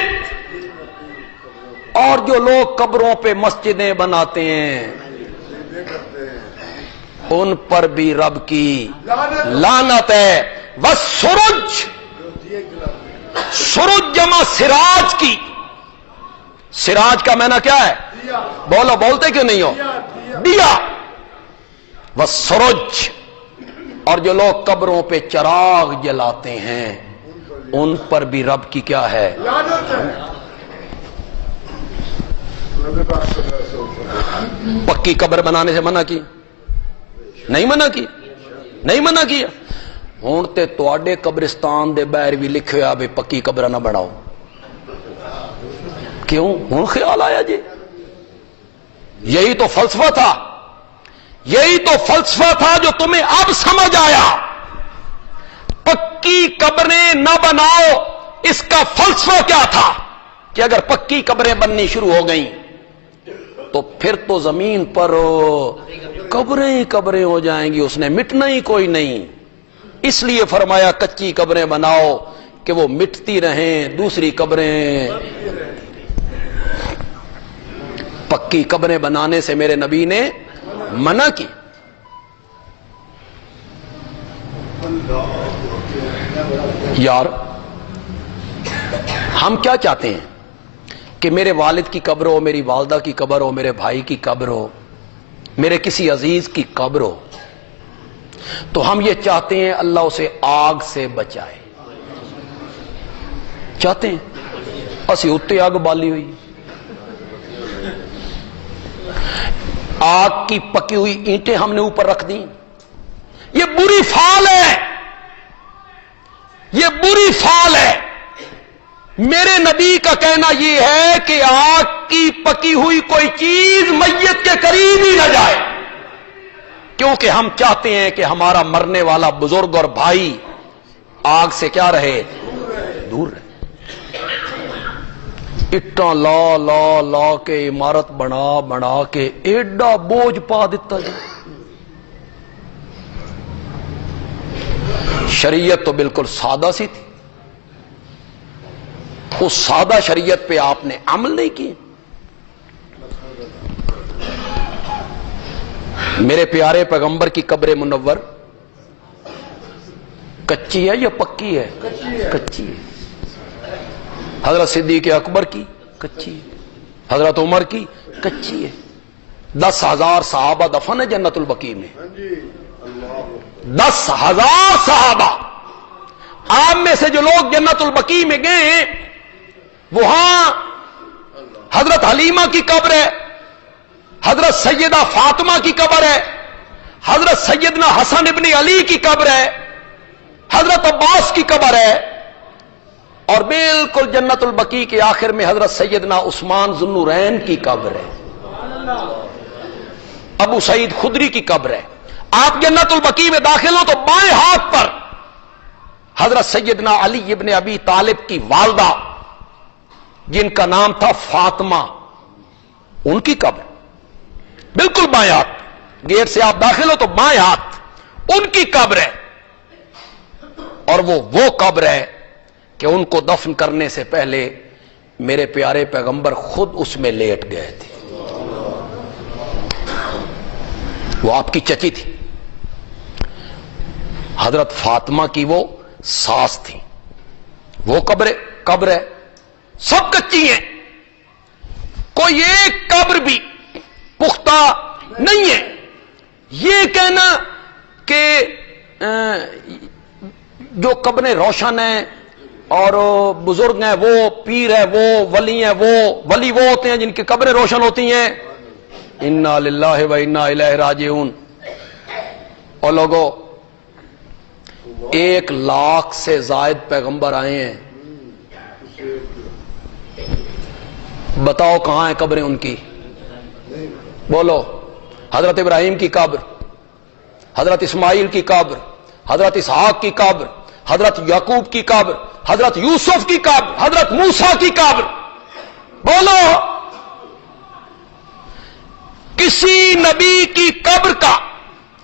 اور جو لوگ قبروں پہ مسجدیں بناتے ہیں ان پر بھی رب کی لعنت ہے۔ والسرج، سرج جمع سراج کی، سراج کا معنی کیا ہے؟ بولو، بولتے کیوں نہیں ہو؟ دیا۔ والسرج، اور جو لوگ قبروں پہ چراغ جلاتے ہیں ان پر بھی رب کی کیا ہے؟ پکی قبر بنانے سے منع کی؟ نہیں منع کی، نہیں منع کیا۔ ہوں تے تواڈے قبرستان دے باہر بھی لکھے ہوا بھی پکی قبر نہ بناؤ، کیوں؟ ہوں خیال آیا جی؟ یہی تو فلسفہ تھا، یہی تو فلسفہ تھا جو تمہیں اب سمجھ آیا۔ پکی قبریں نہ بناؤ، اس کا فلسفہ کیا تھا؟ کہ اگر پکی قبریں بننی شروع ہو گئیں تو پھر تو زمین پر قبریں ہی قبریں ہو جائیں گی، اس نے مٹنا ہی کوئی نہیں. اس لیے فرمایا کچی قبریں بناؤ کہ وہ مٹتی رہیں، دوسری قبریں. پکی قبریں بنانے سے میرے نبی نے منع کی. یار ہم کیا چاہتے ہیں کہ میرے والد کی قبر ہو، میری والدہ کی قبر ہو، میرے بھائی کی قبر ہو، میرے کسی عزیز کی قبر ہو، تو ہم یہ چاہتے ہیں اللہ اسے آگ سے بچائے. چاہتے ہیں اسی اتے آگ بالی ہوئی، آگ کی پکی ہوئی اینٹیں ہم نے اوپر رکھ دیں. یہ بری فعل ہے، یہ بری فعل ہے. میرے نبی کا کہنا یہ ہے کہ آگ کی پکی ہوئی کوئی چیز میت کے قریب ہی نہ جائے، کیونکہ ہم چاہتے ہیں کہ ہمارا مرنے والا بزرگ اور بھائی آگ سے کیا رہے؟ دور رہے. اٹاں لا لا لا کے عمارت بنا بنا کے ایڈا بوجھ پا دیتا جائے. شریعت تو بالکل سادہ سی تھی، اس سادہ شریعت پہ آپ نے عمل نہیں کیے. میرے پیارے پیغمبر کی قبر منور کچی ہے یا پکی ہے؟ کچی ہے. حضرت صدیق اکبر کی کچی ہے، حضرت عمر کی کچی ہے. 10,000 صحابہ دفن ہے جنت البقیع میں. 10,000 صحابہ. آپ میں سے جو لوگ جنت البقیع میں گئے ہیں وہاں حضرت حلیمہ کی قبر ہے، حضرت سیدہ فاطمہ کی قبر ہے، حضرت سیدنا حسن ابن علی کی قبر ہے، حضرت عباس کی قبر ہے، اور بالکل جنت البقیع کے آخر میں حضرت سیدنا عثمان ذو النورین کی قبر ہے، ابو سعید خدری کی قبر ہے. آپ جنت البقیع میں داخل ہوں تو بائیں ہاتھ پر حضرت سیدنا علی ابن ابی طالب کی والدہ جن کا نام تھا فاطمہ، ان کی قبر بالکل بائیں ہاتھ. گیٹ سے آپ داخل ہو تو بائیں ہاتھ ان کی قبر ہے. اور وہ قبر ہے کہ ان کو دفن کرنے سے پہلے میرے پیارے پیغمبر خود اس میں لیٹ گئے تھے. وہ آپ کی چچی تھی، حضرت فاطمہ کی وہ ساس تھی. وہ قبر ہے، سب کچی ہیں، کوئی ایک قبر بھی پختہ نہیں ہے. یہ کہنا کہ جو قبریں روشن ہیں اور بزرگ ہیں، وہ پیر ہے، وہ ولی ہیں، وہ ولی وہ ہوتے ہیں جن کی قبریں روشن ہوتی ہیں. انا للہ و انا الیہ راجعون. اور لوگوں 1,00,000 سے زائد پیغمبر آئے ہیں، بتاؤ کہاں ہیں قبریں ان کی؟ بولو. حضرت ابراہیم کی قبر، حضرت اسماعیل کی قبر، حضرت اسحاق کی قبر، حضرت یعقوب کی قبر، حضرت یوسف کی قبر، حضرت موسیٰ کی قبر. بولو کسی نبی کی قبر کا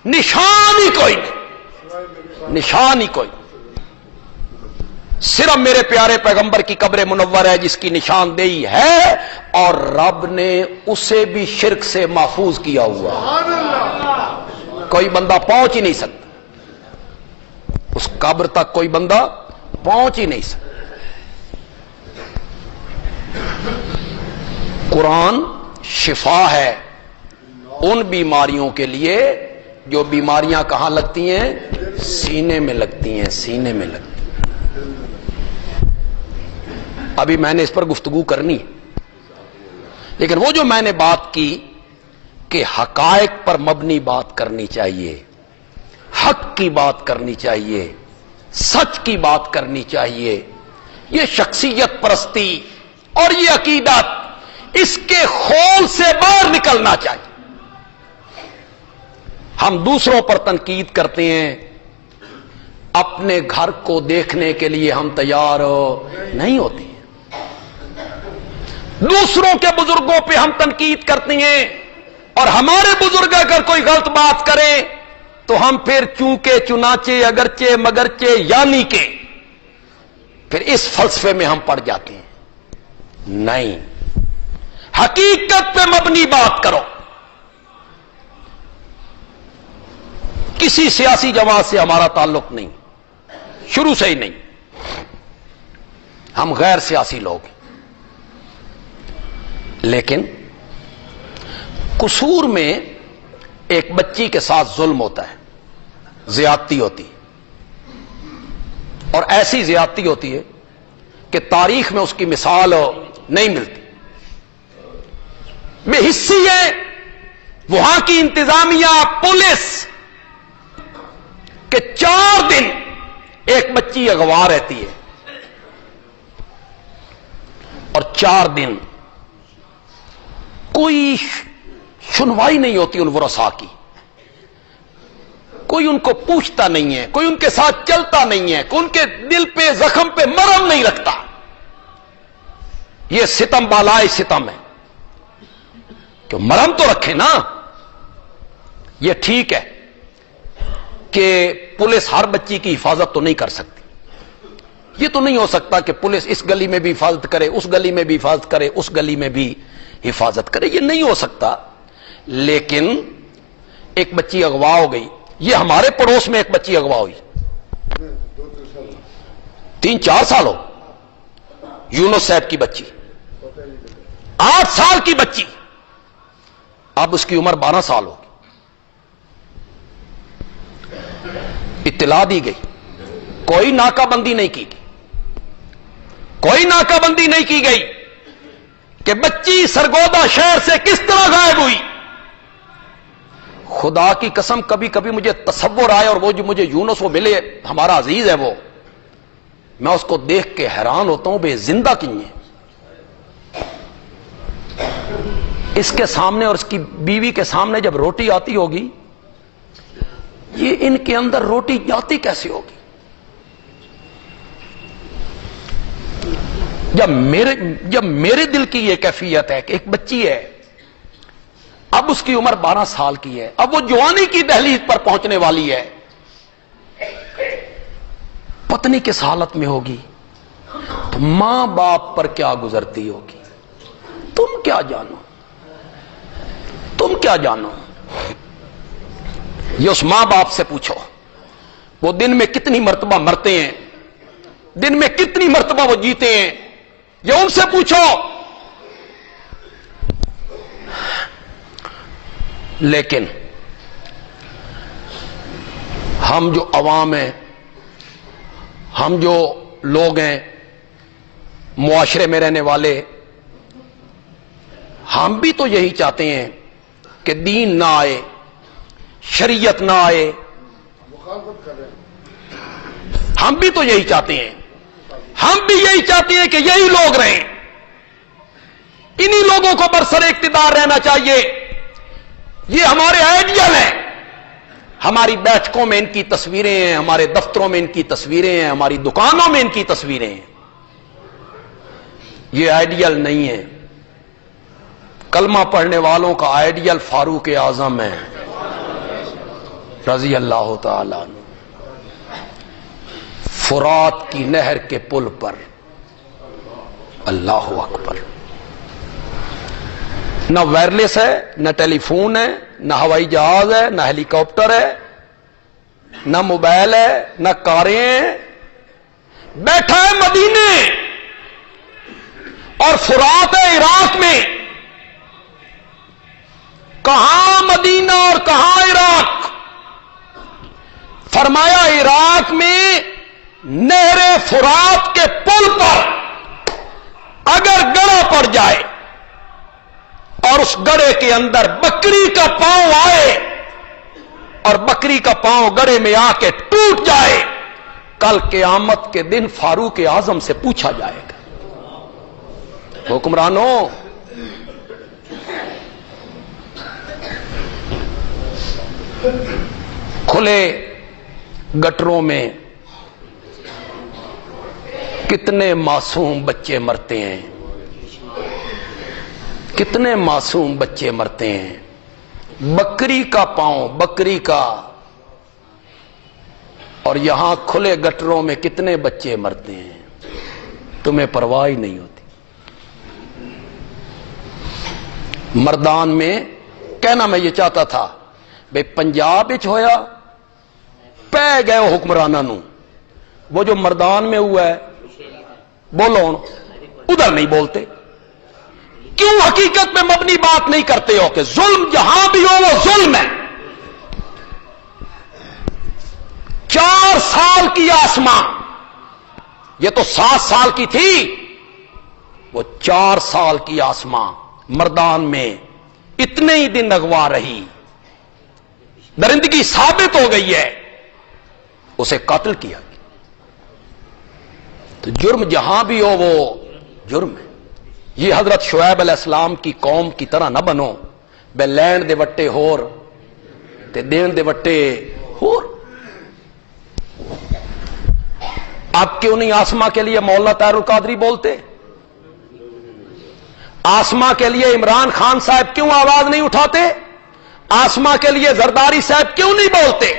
نشان ہی کوئی نہیں، نشان ہی کوئی. صرف میرے پیارے پیغمبر کی قبر منور ہے جس کی نشاندہی ہے، اور رب نے اسے بھی شرک سے محفوظ کیا ہوا. کوئی بندہ پہنچ ہی نہیں سکتا اس قبر تک، کوئی بندہ پہنچ ہی نہیں سکتا. قرآن شفا ہے ان بیماریوں کے لیے جو بیماریاں کہاں لگتی ہیں؟ سینے میں لگتی ہیں، سینے میں لگتی ہیں. ابھی میں نے اس پر گفتگو کرنی، لیکن وہ جو میں نے بات کی کہ حقائق پر مبنی بات کرنی چاہیے، حق کی بات کرنی چاہیے، سچ کی بات کرنی چاہیے، یہ شخصیت پرستی اور یہ عقیدت اس کے خول سے باہر نکلنا چاہیے. ہم دوسروں پر تنقید کرتے ہیں، اپنے گھر کو دیکھنے کے لیے ہم تیار نہیں ہوتے ہیں. دوسروں کے بزرگوں پہ ہم تنقید کرتے ہیں، اور ہمارے بزرگ اگر کوئی غلط بات کریں تو ہم پھر چونکہ چنانچہ اگرچہ مگرچہ یعنی کہ پھر اس فلسفے میں ہم پڑ جاتے ہیں۔ نہیں، حقیقت پہ مبنی بات کرو۔ کسی سیاسی جماعت سے ہمارا تعلق نہیں، شروع سے ہی نہیں، ہم غیر سیاسی لوگ ہیں، لیکن قصور میں ایک بچی کے ساتھ ظلم ہوتا ہے، زیادتی ہوتی ہے، اور ایسی زیادتی ہوتی ہے کہ تاریخ میں اس کی مثال نہیں ملتی۔ بے حسی ہے وہاں کی انتظامیہ، پولیس، کہ 4 دن ایک بچی اغوا رہتی ہے اور 4 دن کوئی سنوائی نہیں ہوتی ان ورثاء کی، کوئی ان کو پوچھتا نہیں ہے، کوئی ان کے ساتھ چلتا نہیں ہے، کوئی ان کے دل پہ زخم پہ مرہم نہیں رکھتا۔ یہ ستم بالائے ستم ہے کہ مرہم تو رکھے نا۔ یہ ٹھیک ہے کہ پولیس ہر بچی کی حفاظت تو نہیں کر سکتی، یہ تو نہیں ہو سکتا کہ پولیس اس گلی میں بھی حفاظت کرے، اس گلی میں بھی حفاظت کرے، اس گلی میں بھی حفاظت کرے، یہ نہیں ہو سکتا۔ لیکن ایک بچی اغوا ہو گئی، یہ ہمارے پڑوس میں ایک بچی اغوا ہوئی، 3-4 سال ہو، یونس صاحب کی بچی، 8 سال کی بچی، اب اس کی عمر 12 سال ہوگی۔ اطلاع دی گئی، کوئی ناکہ بندی نہیں کی گئی، کوئی ناکہ بندی نہیں کی گئی کہ بچی سرگودا شہر سے کس طرح غائب ہوئی۔ خدا کی قسم کبھی کبھی مجھے تصور آئے، اور وہ جو مجھے یونس وہ ملے، ہمارا عزیز ہے وہ، میں اس کو دیکھ کے حیران ہوتا ہوں، بے زندہ کی ہے، اس کے سامنے اور اس کی بیوی کے سامنے جب روٹی آتی ہوگی، یہ ان کے اندر روٹی جاتی کیسے ہوگی؟ جب میرے دل کی یہ کیفیت ہے کہ ایک بچی ہے، اب اس کی عمر 12 سال کی ہے، اب وہ جوانی کی دہلیز پر پہنچنے والی ہے، پتنی کس حالت میں ہوگی، تو ماں باپ پر کیا گزرتی ہوگی، تم کیا جانو، تم کیا جانو۔ یہ اس ماں باپ سے پوچھو، وہ دن میں کتنی مرتبہ مرتے ہیں، دن میں کتنی مرتبہ وہ جیتے ہیں، یہ ان سے پوچھو۔ لیکن ہم جو عوام ہیں، ہم جو لوگ ہیں معاشرے میں رہنے والے، ہم بھی تو یہی چاہتے ہیں کہ دین نہ آئے، شریعت نہ آئے، ہم بھی تو یہی چاہتے ہیں، ہم بھی یہی چاہتے ہیں کہ یہی لوگ رہیں، انہی لوگوں کو برسر اقتدار رہنا چاہیے، یہ ہمارے آئیڈیل ہیں، ہماری بیٹھکوں میں ان کی تصویریں ہیں، ہمارے دفتروں میں ان کی تصویریں ہیں، ہماری دکانوں میں ان کی تصویریں ہیں، یہ آئیڈیل نہیں ہے۔ کلمہ پڑھنے والوں کا آئیڈیل فاروق اعظم ہے رضی اللہ تعالی عنہ، فرات کی نہر کے پل پر، اللہ اکبر، نہ وائرلیس ہے، نہ ٹیلی فون ہے، نہ ہوائی جہاز ہے، نہ ہیلی کاپٹر ہے، نہ موبائل ہے، نہ کاریں ہیں، بیٹھا ہے مدینے اور فرات ہے عراق میں، کہاں مدینہ اور کہاں عراق؟ فرمایا عراق میں نہر فرات کے پل پر اگر گڑھا پڑ جائے اور اس گڑھے کے اندر بکری کا پاؤں آئے اور بکری کا پاؤں گڑھے میں آ کے ٹوٹ جائے، کل قیامت کے دن فاروق اعظم سے پوچھا جائے گا، حکمرانوں کھلے گٹروں میں کتنے معصوم بچے مرتے ہیں، کتنے معصوم بچے مرتے ہیں، بکری کا پاؤں، بکری کا، اور یہاں کھلے گٹروں میں کتنے بچے مرتے ہیں، تمہیں پرواہ ہی نہیں ہوتی۔ مردان میں کہنا میں یہ چاہتا تھا بھئی پنجاب وچ ہویا پہ گئے ہو حکمراناں نوں، وہ جو مردان میں ہوا ہے بولو ادھر نہیں بولتے، کیوں حقیقت میں مبنی بات نہیں کرتے ہو کہ ظلم جہاں بھی ہو وہ ظلم ہے۔ 4 سال کی آسماں، یہ تو 7 سال کی تھی، وہ 4 سال کی آسماں مردان میں اتنے ہی دن اغوا رہی، درندگی ثابت ہو گئی ہے، اسے قتل کیا گیا۔ تو جرم جہاں بھی ہو وہ جرم ہے۔ یہ حضرت شعیب علیہ السلام کی قوم کی طرح نہ بنو بے لین دے وٹے ہور تے دین دے وٹے ہور۔ آپ کیوں نہیں آسما کے لیے مولانا طاہر القادری بولتے؟ آسما کے لیے عمران خان صاحب کیوں آواز نہیں اٹھاتے؟ آسما کے لیے زرداری صاحب کیوں نہیں بولتے؟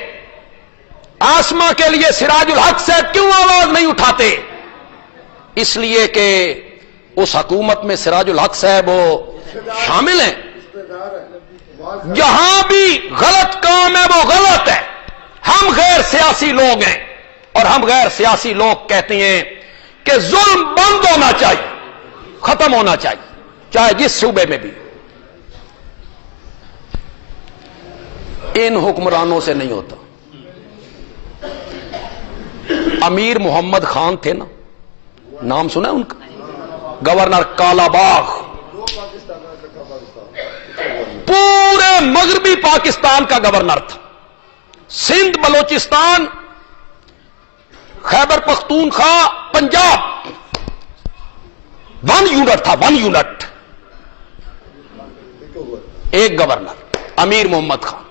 آسما کے لیے سراج الحق صاحب کیوں آواز نہیں اٹھاتے؟ اس لیے کہ اس حکومت میں سراج الحق صاحب وہ شامل ہیں۔ جہاں بھی غلط کام ہے وہ غلط ہے۔ ہم غیر سیاسی لوگ ہیں اور ہم غیر سیاسی لوگ کہتے ہیں کہ ظلم بند ہونا چاہیے، ختم ہونا چاہیے، چاہے جس صوبے میں بھی۔ ان حکمرانوں سے نہیں ہوتا۔ امیر محمد خان تھے نا، نام سنا ہے ان کا؟ گورنر کالا باغ، پورے مغربی پاکستان کا گورنر تھا، سندھ، بلوچستان، خیبر پختونخوا، پنجاب، 1 یونٹ تھا، 1 یونٹ، ایک گورنر امیر محمد خان۔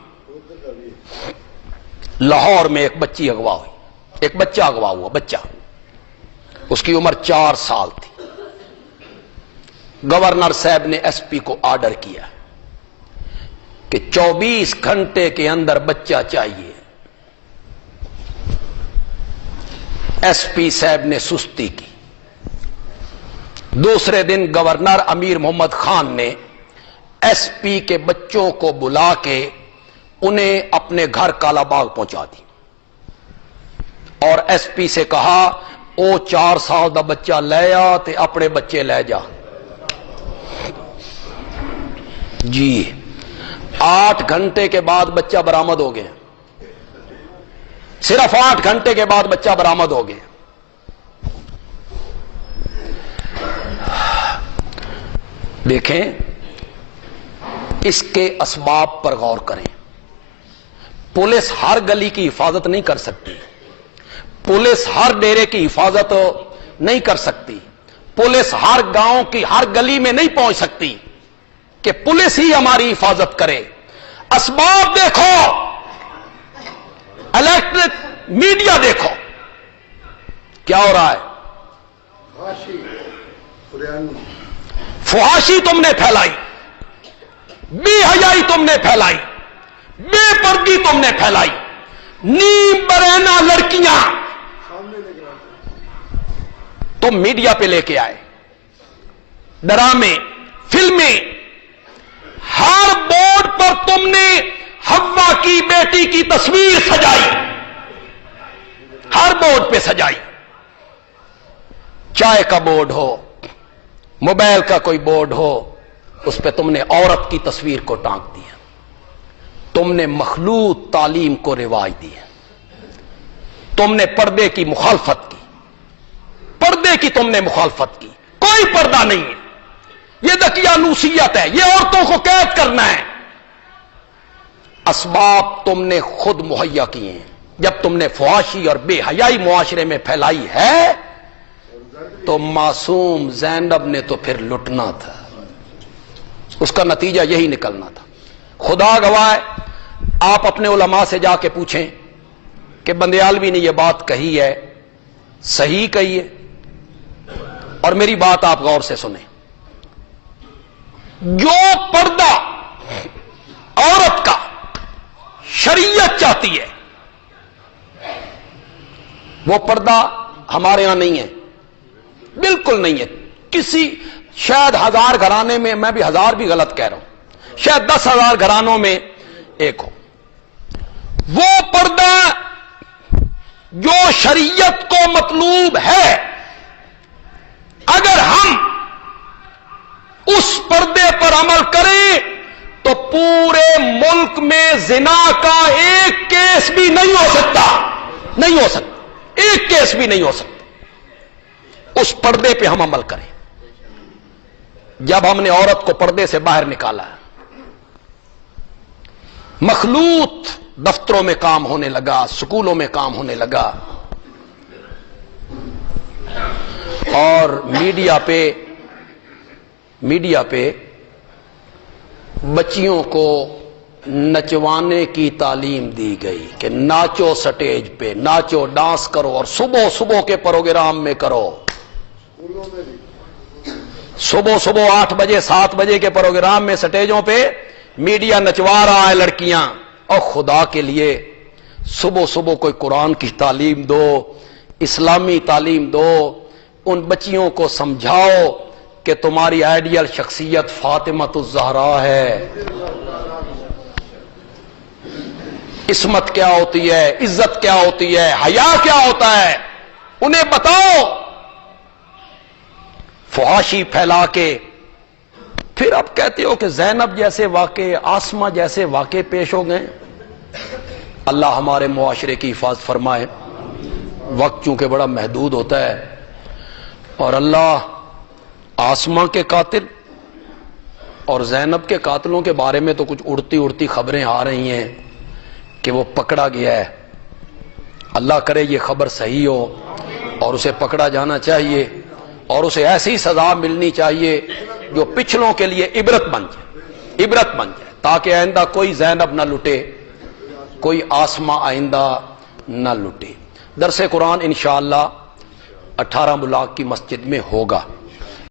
لاہور میں ایک بچی اغوا ہوئی، ایک بچہ اغوا ہوا، بچہ، اس کی عمر 4 سال تھی۔ گورنر صاحب نے ایس پی کو آرڈر کیا کہ 24 گھنٹے کے اندر بچہ چاہیے۔ ایس پی صاحب نے سستی کی۔ دوسرے دن گورنر امیر محمد خان نے ایس پی کے بچوں کو بلا کے انہیں اپنے گھر کالا باغ پہنچا دی اور ایس پی سے کہا او 4 سال دا بچہ لے آ تے اپنے بچے لے جا۔ جی 8 گھنٹے کے بعد بچہ برآمد ہو گیا، صرف 8 گھنٹے کے بعد بچہ برآمد ہو گیا۔ دیکھیں اس کے اسباب پر غور کریں۔ پولیس ہر گلی کی حفاظت نہیں کر سکتی، پولیس ہر ڈیرے کی حفاظت نہیں کر سکتی، پولیس ہر گاؤں کی ہر گلی میں نہیں پہنچ سکتی کہ پولیس ہی ہماری حفاظت کرے۔ اسباب دیکھو، الیکٹرک میڈیا دیکھو کیا ہو رہا ہے۔ فحاشی تم نے پھیلائی، بے حیائی تم نے پھیلائی، بے پردگی تم نے پھیلائی، نیم برہنہ لڑکیاں تم میڈیا پہ لے کے آئے، ڈرامے، فلمیں، ہر بورڈ پر تم نے حوا کی بیٹی کی تصویر سجائی، ہر بورڈ پہ سجائی، چائے کا بورڈ ہو، موبائل کا کوئی بورڈ ہو، اس پہ تم نے عورت کی تصویر کو ٹانک دیا۔ تم نے مخلوط تعلیم کو رواج دیا، تم نے پردے کی مخالفت کی، پردے کی تم نے مخالفت کی، کوئی پردہ نہیں ہے، یہ دقیانوسیت ہے، یہ عورتوں کو قید کرنا ہے۔ اسباب تم نے خود مہیا کیے ہیں۔ جب تم نے فحاشی اور بے حیائی معاشرے میں پھیلائی ہے تو معصوم زینب نے تو پھر لٹنا تھا، اس کا نتیجہ یہی نکلنا تھا۔ خدا گواہ ہے، آپ اپنے علماء سے جا کے پوچھیں کہ بندیالوی نے یہ بات کہی ہے، صحیح کہی ہے؟ اور میری بات آپ غور سے سنیں۔ جو پردہ عورت کا شریعت چاہتی ہے وہ پردہ ہمارے ہاں نہیں ہے، بالکل نہیں ہے. کسی شاید 1000 گھرانے میں، میں بھی 1000 بھی غلط کہہ رہا ہوں، شاید 10,000 گھرانوں میں ایک ہو. وہ پردہ جو شریعت کو مطلوب ہے، اگر ہم اس پردے پر عمل کریں تو پورے ملک میں زنا کا ایک کیس بھی نہیں ہو سکتا، نہیں ہو سکتا، ایک کیس بھی نہیں ہو سکتا. اس پردے پہ ہم عمل کریں. جب ہم نے عورت کو پردے سے باہر نکالا، مخلوط دفتروں میں کام ہونے لگا، سکولوں میں کام ہونے لگا، اور میڈیا پہ بچیوں کو نچوانے کی تعلیم دی گئی کہ ناچو، سٹیج پہ ناچو، ڈانس کرو، اور صبح کے پروگرام میں کرو. صبح 8 بجے 7 بجے کے پروگرام میں سٹیجوں پہ میڈیا نچوا رہا ہے لڑکیاں. اور خدا کے لیے صبح کوئی قرآن کی تعلیم دو، اسلامی تعلیم دو، ان بچیوں کو سمجھاؤ کہ تمہاری آئیڈیل شخصیت فاطمۃ الزہرا ہے. عصمت کیا ہوتی ہے، عزت کیا ہوتی ہے، حیا کیا ہوتا ہے، انہیں بتاؤ. فحاشی پھیلا کے پھر اب کہتے ہو کہ زینب جیسے واقعے، آسمہ جیسے واقعے پیش ہو گئے. اللہ ہمارے معاشرے کی حفاظت فرمائے. وقت چونکہ بڑا محدود ہوتا ہے، اور اللہ آسمہ کے قاتل اور زینب کے قاتلوں کے بارے میں تو کچھ اڑتی خبریں آ رہی ہیں کہ وہ پکڑا گیا ہے. اللہ کرے یہ خبر صحیح ہو اور اسے پکڑا جانا چاہیے، اور اسے ایسی سزا ملنی چاہیے جو پچھلوں کے لیے عبرت بن جائے، تاکہ آئندہ کوئی زینب نہ لٹے، کوئی آسمہ آئندہ نہ لٹے. درس قرآن انشاءاللہ 18 بلاک کی مسجد میں ہوگا.